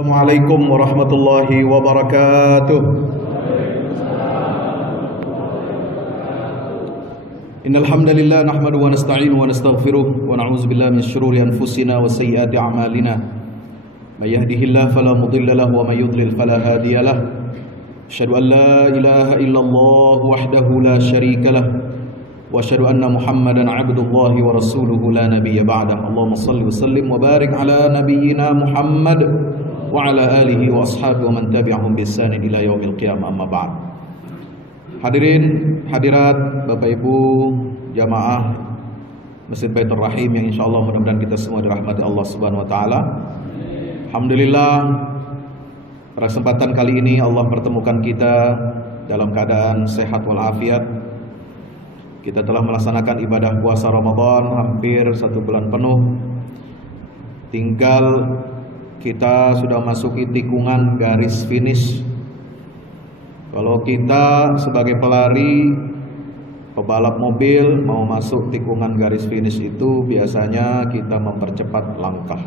Assalamualaikum warahmatullahi wabarakatuh. Innal hamdalillah nahmaduhu wa nasta'inuhu wa nastaghfiruh wa na'udzu billahi min shururi anfusina wa sayyiati a'malina. May yahdihillahu fala mudilla lahu wa may yudlil fala hadiya lahu. Asyhadu an la ilaha illallah wahdahu la syarika lahu wa asyhadu anna Muhammadan 'abdullahi wa rasuluhu la nabiyya ba'dahu. Allahumma shalli wa sallim wa barik ala nabiyyina Muhammad wa ala alihi wa ashabihi wa man tabi'ahum bi ihsanin ila yaumil qiyamah, amma ba'd. Hadirin hadirat, Bapak Ibu jamaah Masjid Baitur Rahim yang insyaallah mudah-mudahan kita semua dirahmati Allah Subhanahu wa taala. Alhamdulillah, pada kesempatan kali ini Allah pertemukan kita dalam keadaan sehat walafiat. Kita telah melaksanakan ibadah puasa Ramadan hampir 1 bulan penuh. Tinggal kita sudah masuki tikungan garis finish. Kalau kita sebagai pelari, pebalap mobil mau masuk tikungan garis finish itu biasanya kita mempercepat langkah,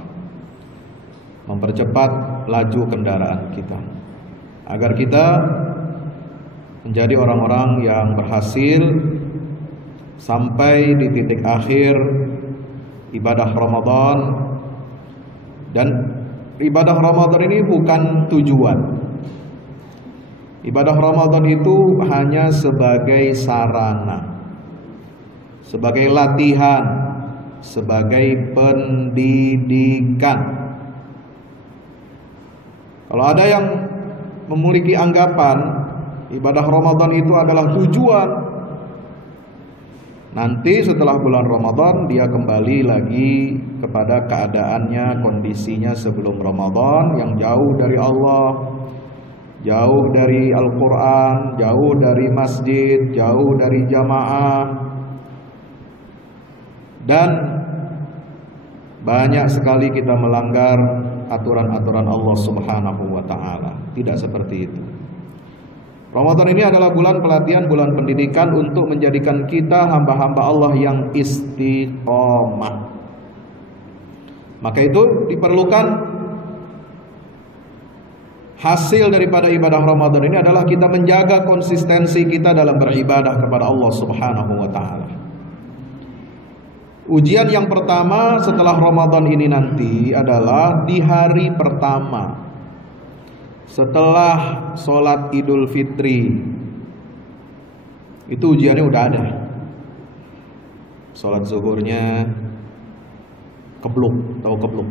mempercepat laju kendaraan kita, agar kita menjadi orang-orang yang berhasil sampai di titik akhir ibadah Ramadan. Dan ibadah Ramadan ini bukan tujuan. Ibadah Ramadan itu hanya sebagai sarana, sebagai latihan, sebagai pendidikan. Kalau ada yang memiliki anggapan ibadah Ramadan itu adalah tujuan, nanti setelah bulan Ramadan dia kembali lagi kepada keadaannya, kondisinya sebelum Ramadan yang jauh dari Allah, jauh dari Al-Quran, jauh dari masjid, jauh dari jamaah, dan banyak sekali kita melanggar aturan-aturan Allah Subhanahu wa ta'ala. Tidak seperti itu. Ramadan ini adalah bulan pelatihan, bulan pendidikan untuk menjadikan kita hamba-hamba Allah yang istiqomah. Maka itu diperlukan hasil daripada ibadah Ramadan ini adalah kita menjaga konsistensi kita dalam beribadah kepada Allah Subhanahu wa ta'ala. Ujian yang pertama setelah Ramadan ini nanti adalah di hari pertama setelah sholat Idul Fitri. Itu ujiannya udah ada. Sholat zuhurnya kebluk, tahu kebluk?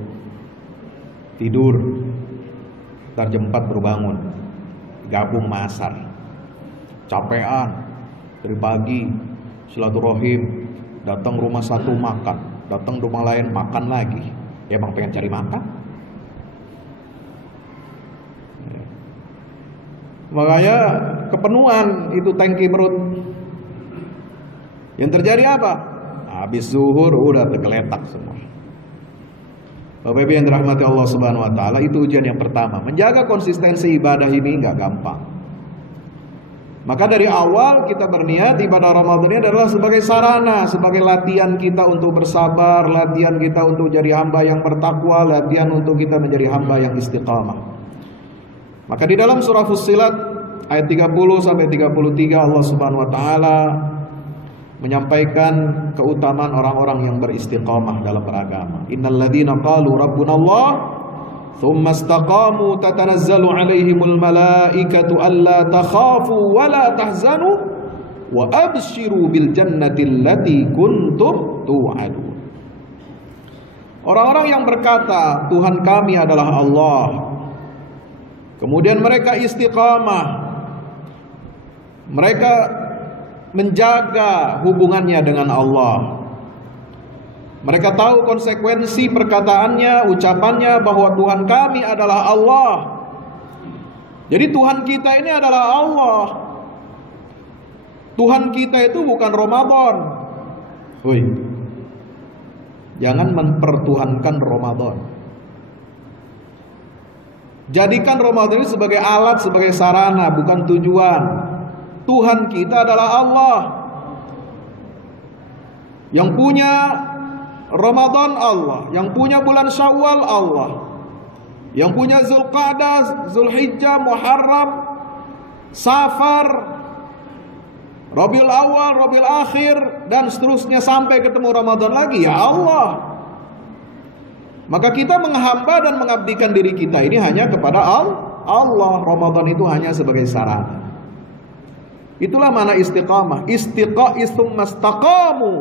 Tidur, ntar jam 4 baru bangun, gabung masar, capean dari pagi, silaturahim, datang rumah satu makan, datang rumah lain makan lagi. Ya emang pengen cari makan. Makanya kepenuhan itu tangki perut. Yang terjadi apa? Habis zuhur udah tergeletak semua. Bapak Ibu yang dirahmati Allah Subhanahu wa ta'ala, itu ujian yang pertama. Menjaga konsistensi ibadah ini gak gampang. Maka dari awal kita berniat ibadah Ramadan ini adalah sebagai sarana, sebagai latihan kita untuk bersabar, latihan kita untuk jadi hamba yang bertakwa, latihan untuk kita menjadi hamba yang istiqamah. Maka di dalam surah Fussilat ayat 30 sampai 33 Allah Subhanahu wa taala menyampaikan keutamaan orang-orang yang beristiqamah dalam beragama. Innal ladzina qalu rabbunallah tsumma istaqamu tatanazzalu 'alaihimul malaikatu alla takhafu wa la tahzanu wa abshiru bil jannati allati kuntum tu'adun. Orang-orang yang berkata Tuhan kami adalah Allah, kemudian mereka istiqamah, mereka menjaga hubungannya dengan Allah, mereka tahu konsekuensi perkataannya, ucapannya bahwa Tuhan kami adalah Allah, Jadi Tuhan kita ini adalah Allah. Tuhan kita itu bukan Ramadan. Woi, jangan mempertuhankan Ramadan. Jadikan Ramadan ini sebagai alat, sebagai sarana, bukan tujuan. Tuhan kita adalah Allah. Yang punya Ramadan Allah, yang punya bulan Syawal Allah, yang punya Zulqa'dah, Zulhijjah, Muharram, Safar, Rabiul Awal, Rabiul Akhir, dan seterusnya sampai ketemu Ramadan lagi, ya Allah. Maka kita menghamba dan mengabdikan diri kita ini hanya kepada Allah. Ramadan itu hanya sebagai sarana. Itulah mana istiqamah. Istaqamu.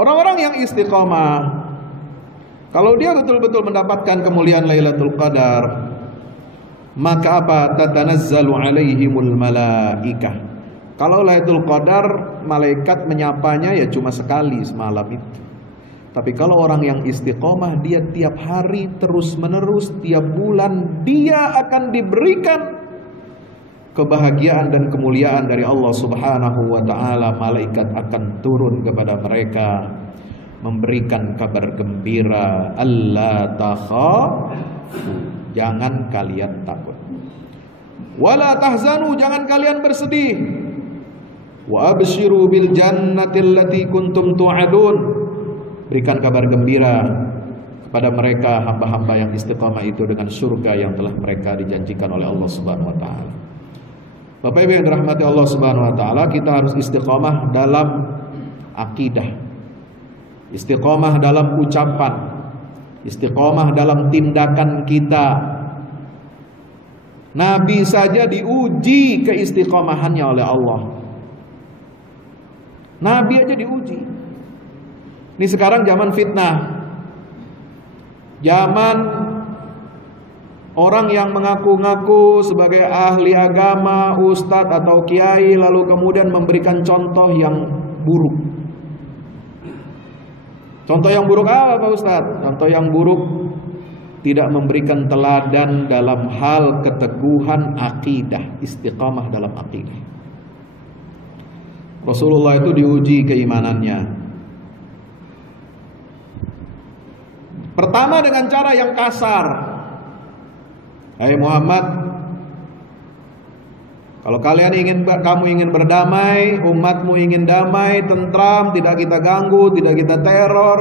Orang-orang yang istiqamah, kalau dia betul-betul mendapatkan kemuliaan Lailatul Qadar, maka apa? Tatanazzalu alaihimul malaikah. Kalau Lailatul Qadar, malaikat menyapanya ya cuma sekali semalam itu. Tapi kalau orang yang istiqomah, dia tiap hari terus menerus, tiap bulan dia akan diberikan kebahagiaan dan kemuliaan dari Allah Subhanahu wa ta'ala. Malaikat akan turun kepada mereka, memberikan kabar gembira. Allah takhafu, jangan kalian takut. Wala tahzanu, jangan kalian bersedih. Wa abshiru bil jannati allati kuntum tu'adun. Berikan kabar gembira kepada mereka hamba-hamba yang istiqamah itu dengan surga yang telah mereka dijanjikan oleh Allah Subhanahu wa ta'ala. Bapak Ibu yang dirahmati Allah Subhanahu wa ta'ala, kita harus istiqamah dalam akidah, istiqamah dalam ucapan, istiqamah dalam tindakan kita. Nabi saja diuji keistiqamahannya oleh Allah. Nabi aja diuji. Ini sekarang zaman fitnah, zaman orang yang mengaku-ngaku sebagai ahli agama, ustadz atau kiai, lalu kemudian memberikan contoh yang buruk. Contoh yang buruk apa Pak Ustadz? Contoh yang buruk tidak memberikan teladan dalam hal keteguhan akidah, istiqamah dalam akidah. Rasulullah itu diuji keimanannya. Pertama dengan cara yang kasar. Hai Muhammad, kalau kamu ingin berdamai, umatmu ingin damai, tentram, tidak kita ganggu, tidak kita teror,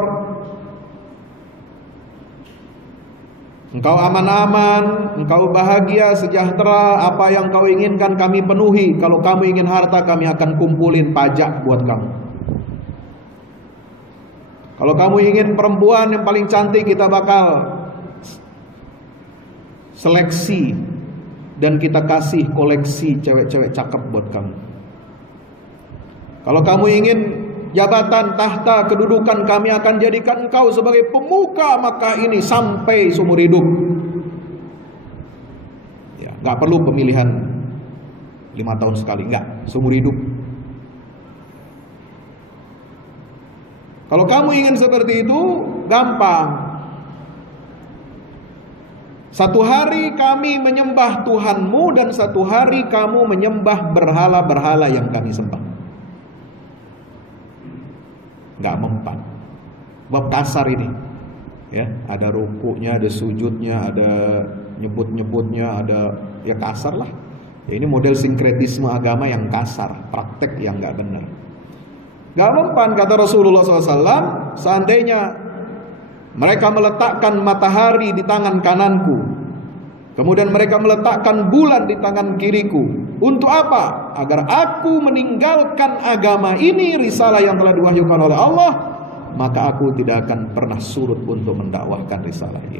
engkau aman-aman, engkau bahagia, sejahtera, apa yang kau inginkan kami penuhi. Kalau kamu ingin harta, kami akan kumpulin pajak buat kamu. Kalau kamu ingin perempuan yang paling cantik, kita bakal seleksi dan kita kasih koleksi cewek-cewek cakep buat kamu. Kalau kamu ingin jabatan, tahta, kedudukan, kami akan jadikan engkau sebagai pemuka Makkah ini sampai seumur hidup. Ya, nggak perlu pemilihan 5 tahun sekali, nggak, seumur hidup. Kalau kamu ingin seperti itu, gampang. Satu hari kami menyembah Tuhanmu dan satu hari kamu menyembah berhala-berhala yang kami sembah. Gak mempan. Bab kasar ini, ya, ada rukuknya, ada sujudnya, ada nyebut-nyebutnya, ada ya kasar lah. Ya, ini model sinkretisme agama yang kasar, praktek yang gak benar. Gak mempan, kata Rasulullah SAW. Seandainya mereka meletakkan matahari di tangan kananku, kemudian mereka meletakkan bulan di tangan kiriku, untuk apa? Agar aku meninggalkan agama ini, risalah yang telah diwahyukan oleh Allah, maka aku tidak akan pernah surut untuk mendakwahkan risalah ini.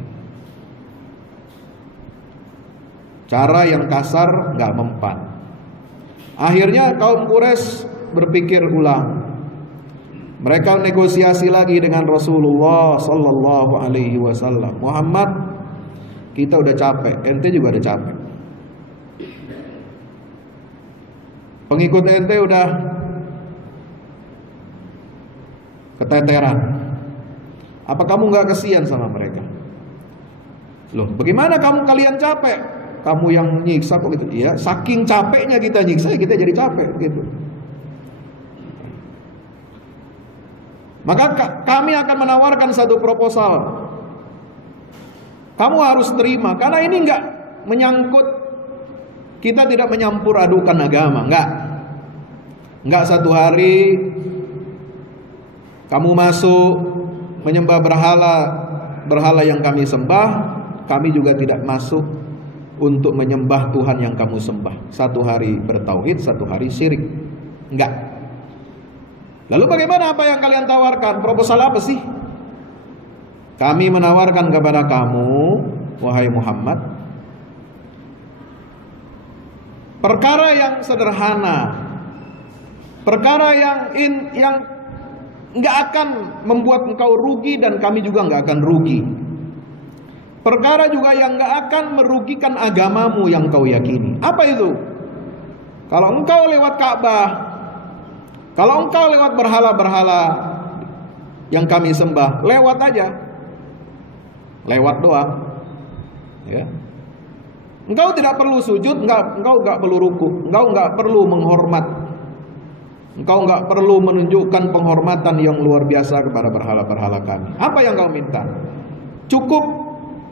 Cara yang kasar gak mempan. Akhirnya kaum Quraisy berpikir ulang. Mereka negosiasi lagi dengan Rasulullah Sallallahu Alaihi Wasallam. Muhammad, kita udah capek, ente juga udah capek. Pengikut ente udah keteteran. Apa kamu nggak kesian sama mereka? Loh, bagaimana kalian capek? Kamu yang nyiksa kok gitu? Ya, saking capeknya kita nyiksa, kita jadi capek gitu. Maka kami akan menawarkan satu proposal. Kamu harus terima, karena ini enggak menyangkut, kita tidak menyampur adukan agama, enggak satu hari kamu masuk menyembah berhala yang kami sembah, kami juga tidak masuk untuk menyembah Tuhan yang kamu sembah. Satu hari bertauhid, satu hari syirik. Enggak. Lalu bagaimana apa yang kalian tawarkan? Proposal apa sih? Kami menawarkan kepada kamu, wahai Muhammad, perkara yang sederhana, perkara yang nggak akan membuat engkau rugi dan kami juga nggak akan rugi. Perkara juga yang nggak akan merugikan agamamu yang kau yakini. Apa itu? Kalau engkau lewat Ka'bah, kalau engkau lewat berhala-berhala yang kami sembah, lewat aja, lewat doang, ya. Engkau tidak perlu sujud, engkau nggak perlu ruku, engkau nggak perlu menghormat, engkau nggak perlu menunjukkan penghormatan yang luar biasa kepada berhala-berhala kami. Apa yang kau minta? Cukup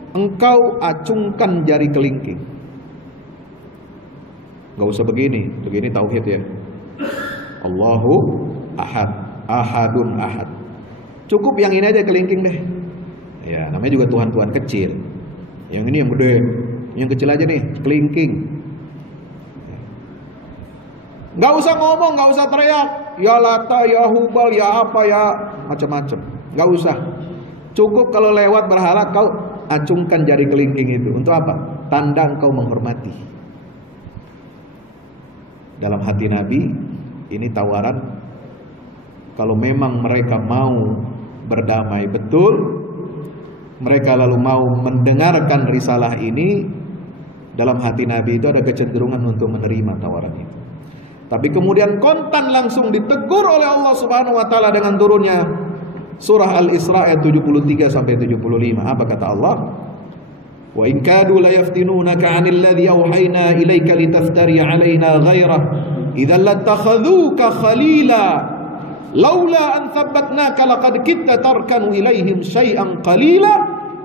engkau acungkan jari kelingking. Nggak usah begini tauhid ya. Allahu ahad, ahadun ahad. Cukup yang ini aja kelingking deh. Ya, namanya juga Tuhan-Tuhan kecil. Yang ini yang gede, yang kecil aja nih, kelingking. Nggak usah ngomong, nggak usah teriak, ya Lata, ya Hubal, ya apa, ya macam-macam. Nggak usah. Cukup kalau lewat berhala kau acungkan jari kelingking itu. Untuk apa? Tanda engkau menghormati. Dalam hati Nabi, ini tawaran. Kalau memang mereka mau berdamai betul, mereka lalu mau mendengarkan risalah ini, dalam hati Nabi itu ada kecenderungan untuk menerima tawaran itu. Tapi kemudian kontan langsung ditegur oleh Allah Subhanahu wa taala dengan turunnya surah Al-Isra ayat 73 sampai 75. Apa kata Allah? Wa in kadu la yaftinunaka 'anil ladzi auhayna ilaika litaftari 'alaina ghairah idzal latakhadhuka khalila laula an thabbatnaka laqad kitta tarkanu ilaihim syai'an qalila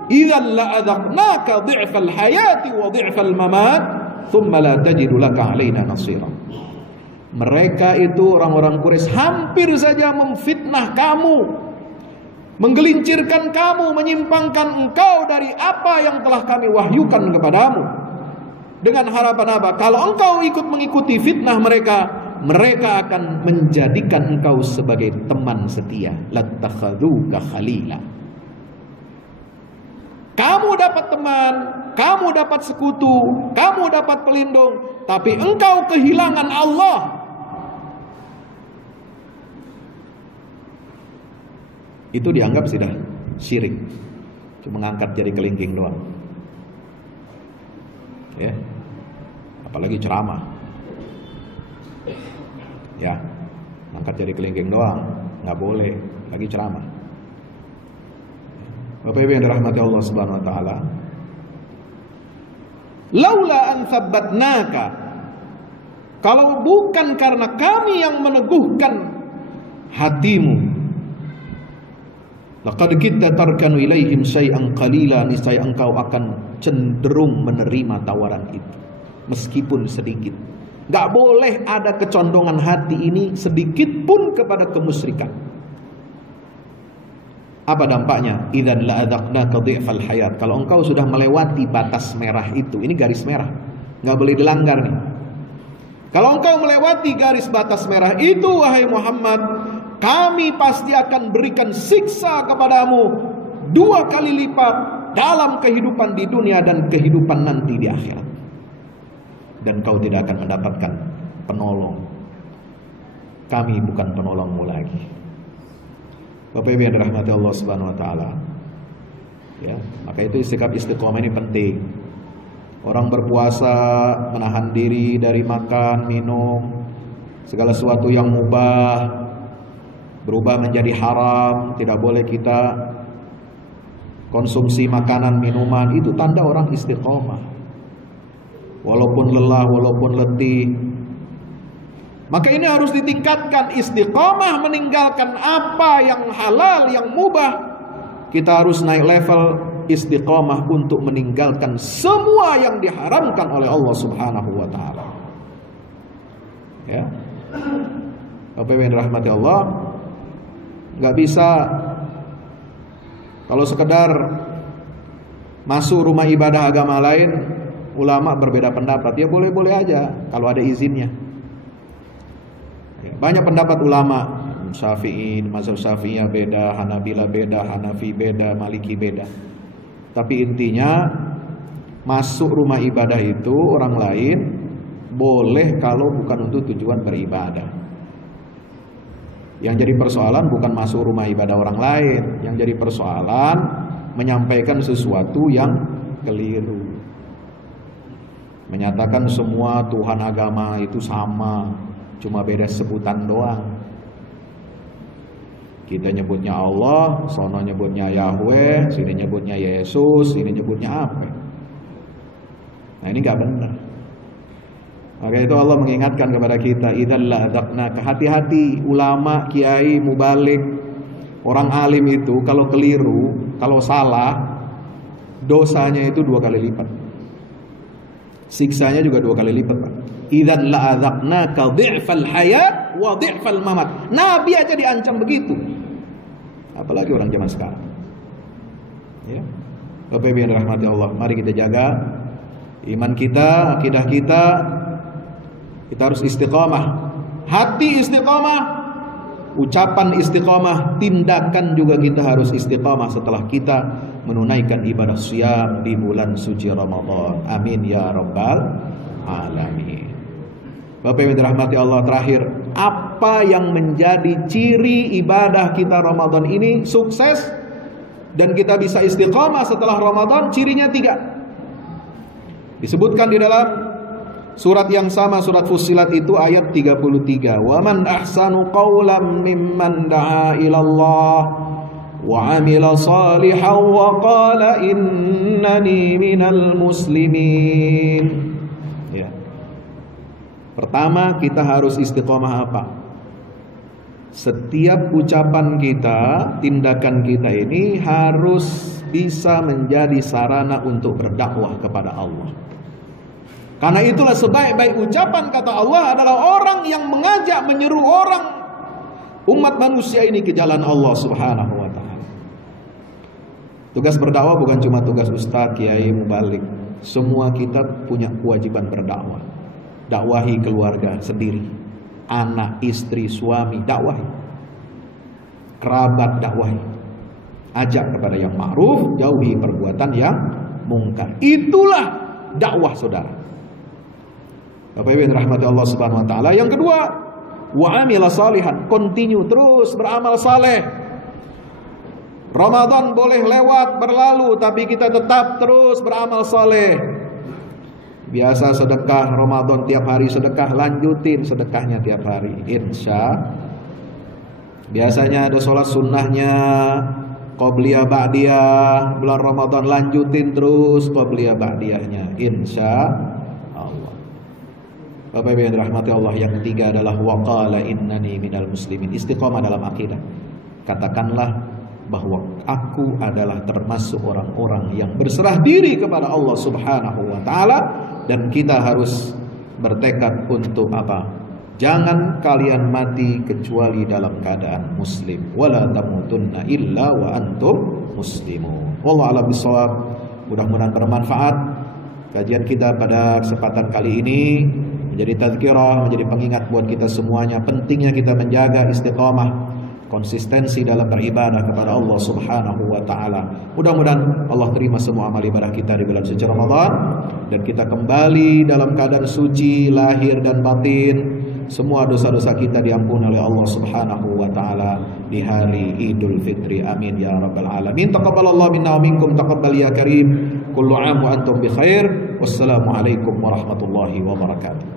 idzal la'adhaqnaka dhi'fal hayati wa dhi'fal mamat thumma la tajidu laka 'alaina nasira. Mereka itu orang-orang Quraisy hampir saja memfitnah kamu, menggelincirkan kamu, menyimpangkan engkau dari apa yang telah kami wahyukan kepadamu. Dengan harapan apa? Kalau engkau ikut mengikuti fitnah mereka, mereka akan menjadikan engkau sebagai teman setia. Lattakhadhuka khalila. Kamu dapat teman, kamu dapat sekutu, kamu dapat pelindung, tapi engkau kehilangan Allah. Itu dianggap sudah syirik. Cuma mengangkat jari kelingking doang. Ya. Apalagi ceramah. Ya. Angkat jari kelingking doang, nggak boleh lagi ceramah. Bapak Ibu yang dirahmati Allah Subhanahu wa taala. Laula an tsabbatnaka. Kalau bukan karena kami yang meneguhkan hatimu, laqad kitta tarkanu ilaihim syai'an qalila, niscaya engkau akan cenderung menerima tawaran itu meskipun sedikit. Enggak boleh ada kecondongan hati ini sedikit pun kepada kemusyrikan. Apa dampaknya? Idzan la'adzaqnaka dhi'fal hayat. Kalau engkau sudah melewati batas merah itu, ini garis merah, enggak boleh dilanggar nih. Kalau engkau melewati garis batas merah itu, wahai Muhammad, kami pasti akan berikan siksa kepadamu 2 kali lipat dalam kehidupan di dunia dan kehidupan nanti di akhirat. Dan kau tidak akan mendapatkan penolong. Kami bukan penolongmu lagi. Bapak Ibu yang dirahmati Allah Subhanahu wa taala. Ya, maka itu sikap istiqomah ini penting. Orang berpuasa menahan diri dari makan, minum, segala sesuatu yang mubah berubah menjadi haram. Tidak boleh kita konsumsi makanan, minuman, itu tanda orang istiqomah. Walaupun lelah, walaupun letih. Maka ini harus ditingkatkan, istiqomah, meninggalkan apa yang halal, yang mubah. Kita harus naik level istiqomah untuk meninggalkan semua yang diharamkan oleh Allah Subhanahu wa taala. Ya. Bapak Ibu yang dirahmati Allah, enggak bisa kalau sekedar masuk rumah ibadah agama lain, ulama berbeda pendapat, ya boleh-boleh aja kalau ada izinnya. Banyak pendapat ulama, Syafi'i, mazhab Syafi'iyah beda, Hanabila beda, Hanafi beda, Maliki beda. Tapi intinya masuk rumah ibadah itu orang lain boleh kalau bukan untuk tujuan beribadah. Yang jadi persoalan bukan masuk rumah ibadah orang lain, yang jadi persoalan menyampaikan sesuatu yang keliru. Menyatakan semua Tuhan agama itu sama, cuma beda sebutan doang. Kita nyebutnya Allah, sono nyebutnya Yahweh, sini nyebutnya Yesus, sini nyebutnya apa? Nah ini gak benar. Maka itu Allah mengingatkan kepada kita, idzal la'adzaqnaka, hati-hati ulama, kiai, mubalik, orang alim itu kalau keliru, kalau salah, dosanya itu 2 kali lipat. Siksanya juga 2 kali lipat, Pak. Idzal la'adzaqnaka dhi'fal hayat wa dhi'fal mamat. Nabi aja diancam begitu. Apalagi orang zaman sekarang. Ya. Bapak Ibu yang dirahmati Allah, mari kita jaga iman kita, akidah kita. Kita harus istiqomah. Hati istiqomah, ucapan istiqomah, tindakan juga kita harus istiqomah setelah kita menunaikan ibadah syam di bulan suci Ramadan. Amin ya rabbal alamin. Bapak Ibu dirahmati Allah, terakhir, apa yang menjadi ciri ibadah kita Ramadan ini sukses dan kita bisa istiqomah setelah Ramadan? Cirinya 3. Disebutkan di dalam surat yang sama, surat Fussilat itu ayat 33. Wa man ahsanu qawlan mimman da'a ilallah wa 'amila shalihan wa qala innani minal muslimin. Ya. Pertama, kita harus istiqomah apa? Setiap ucapan kita, tindakan kita ini harus bisa menjadi sarana untuk berdakwah kepada Allah. Karena itulah sebaik-baik ucapan, kata Allah, adalah orang yang mengajak, menyeru orang, umat manusia ini ke jalan Allah Subhanahu wa ta'ala. Tugas berdakwah bukan cuma tugas ustaz, kiai, mubalik. Semua kita punya kewajiban berdakwah. Dakwahi keluarga sendiri, anak, istri, suami, dakwahi. Kerabat, dakwahi. Ajak kepada yang ma'ruf, jauhi perbuatan yang mungkar. Itulah dakwah, saudara. Bapak Ibu yang rahmati Allah Subhanahu wa taala. Yang kedua, wa amila salihan, continue terus beramal saleh. Ramadan boleh lewat berlalu, tapi kita tetap terus beramal saleh. Biasa sedekah Ramadan tiap hari sedekah, lanjutin sedekahnya tiap hari, insya. Biasanya ada sholat sunnahnya, qobliyah ba'diyah, bulan Ramadan lanjutin terus qobliyah ba'diyahnya, insya Allah. Bapak Ibu yang dirahmati Allah, yang ketiga adalah waqala innani minal muslimin, istiqomah dalam akidah. Katakanlah bahwa aku adalah termasuk orang-orang yang berserah diri kepada Allah Subhanahu wa taala, dan kita harus bertekad untuk apa? Jangan kalian mati kecuali dalam keadaan muslim. Wala tamutunna illa wa antum muslimun. Wallahu a'lam bishawab. Mudah-mudahan bermanfaat kajian kita pada kesempatan kali ini, menjadi tazkirah, menjadi pengingat buat kita semuanya pentingnya kita menjaga istiqamah, konsistensi dalam beribadah kepada Allah Subhanahu wa taala. Mudah-mudahan Allah terima semua amal ibadah kita di bulan suci Ramadan, dan kita kembali dalam keadaan suci lahir dan batin. Semua dosa-dosa kita diampuni oleh Allah Subhanahu wa taala di hari Idul Fitri. Amin ya rabbal alamin. Taqabbalallahu minna wa minkum, taqabbal ya karim. Kullu 'am wa antum bi khair. Wassalamu alaikum warahmatullahi wabarakatuh.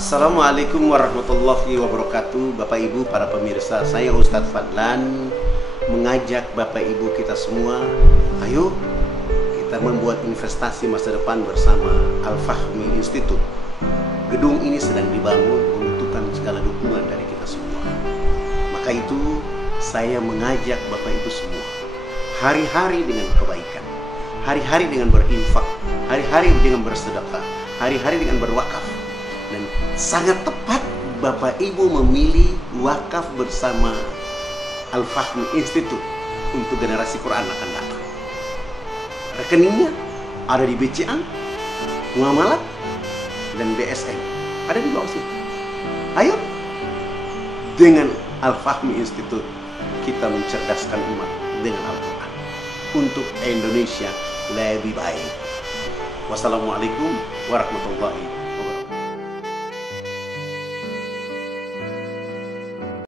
Assalamualaikum warahmatullahi wabarakatuh. Bapak Ibu para pemirsa, saya Ustadz Fadlan mengajak Bapak Ibu kita semua, ayo kita membuat investasi masa depan bersama Al-Fahmi Institute. Gedung ini sedang dibangun, membutuhkan segala dukungan dari kita semua. Maka itu saya mengajak Bapak Ibu semua, hari-hari dengan kebaikan, hari-hari dengan berinfak, hari-hari dengan bersedekah, hari-hari dengan berwakaf. Dan sangat tepat Bapak Ibu memilih wakaf bersama Al-Fahmi Institute untuk generasi Quran akan datang. Rekeningnya ada di BCA, Muamalat, dan BSM. Ada di bawah sini. Ayo, dengan Al-Fahmi Institute kita mencerdaskan umat dengan Al-Quran untuk Indonesia lebih baik. Wassalamualaikum warahmatullahi wabarakatuh.